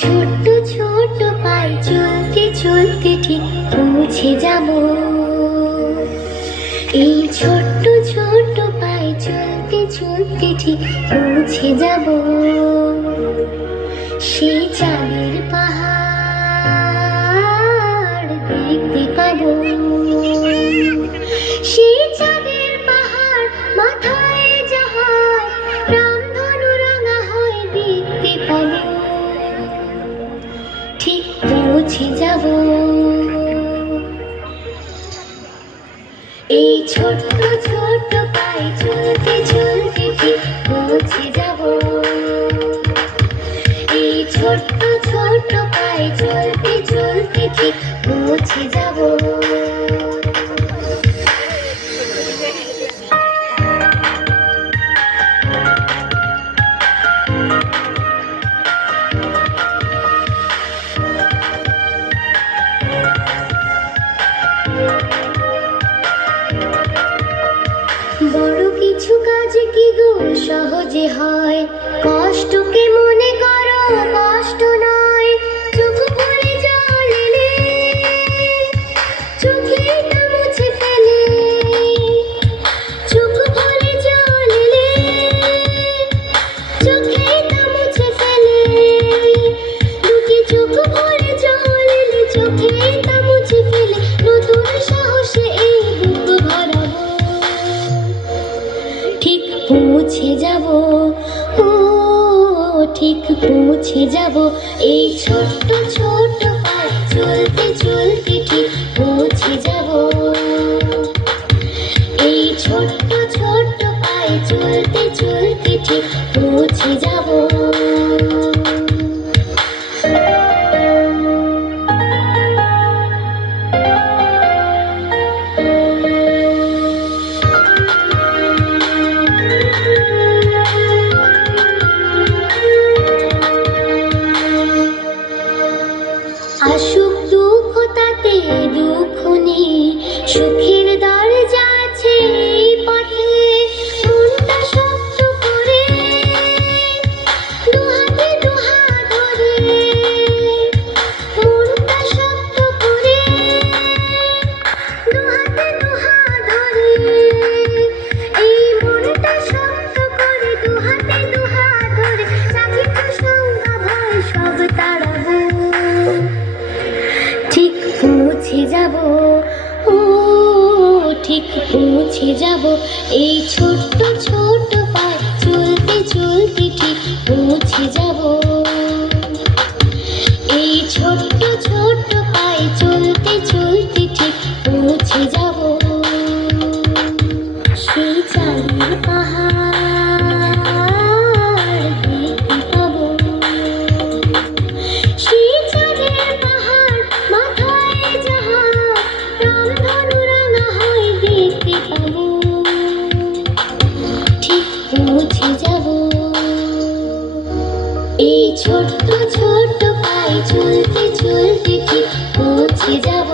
ছোট্ট ছোট্ট পায়ে চলতে চলতে ঠিক পৌঁছে যাব। এই ছোট্ট ছোট্ট পায়ে চলতে চলতে ঠিক পৌঁছে যাব। সেই চাঁদের পাহাড় দেখতে পাবো। সেই চাঁদের পাহাড় মাথায় যাহার রামধনু রাঙা হয় দেখতে পাবো। ঠিক পৌঁছে যাব। এই ছোট্ট ছোট্ট পায়ে চলতে চলতে ঠিক পৌঁছে যাব। এই ছোট্ট ছোট্ট পায়ে চলতে চলতে ঠিক পৌঁছে যাব। বড় কিছু কাজ কি গো সহজে হয়, কষ্টকে মনে করো কষ্ট নয়। চোখ ভরে জল এলে চোখেটা মুছে ফেলে। চোখ ভরে জল এলে চোখেটা মুছে ফেলে। দুটি চোখ ভরে জল এলে চোখেটা মুছে ফেলে। নতুন সাহসে এই বুক ভরাবো। ঠিক পৌঁছে যাব, ও ঠিক পৌঁছে যাব। এই ছোট্ট ছোট্ট পায়ে চলতে চলতে ঠিক পৌঁছে যাব। এই ছোট্ট ছোট্ট পায়ে চলতে চলতে ঠিক পৌঁছে যাব। আসুক দুঃখ তাতে দুঃখ নেই, সুখের দরজা আছে এই পথে। মনটা শক্ত করে দুহাতে দুহাত ধরে। মনটা শক্ত করে দুহাতে দুহাত ধরে। এই মনটা শক্ত করে দুহাতে দুহাত ধরে। রাখিত সংজ্ঞা ভয় সব তাড়াবো। ঠিক পৌঁছে যাব, ও ঠিক পৌঁছে যাব। এই ছোট্ট ছোট্ট পায়ে চলতে চলতে ঠিক পৌঁছে যাব। এই ছোট্ট ছোট্ট পায়ে চলতে চলতে ঠিক পৌঁছে যাব। সেই চাঁদের পাহাড় দেখতে পাবো। সেই চাঁদের পাহাড় মাথায় যাহার রামধনু রাঙা হয় দেখতে পাবো। ঠিক পৌঁছে যাব। এই ছোট্ট ছোট্ট পায়ে চলতে চলতে ঠিক পৌঁছে যাব।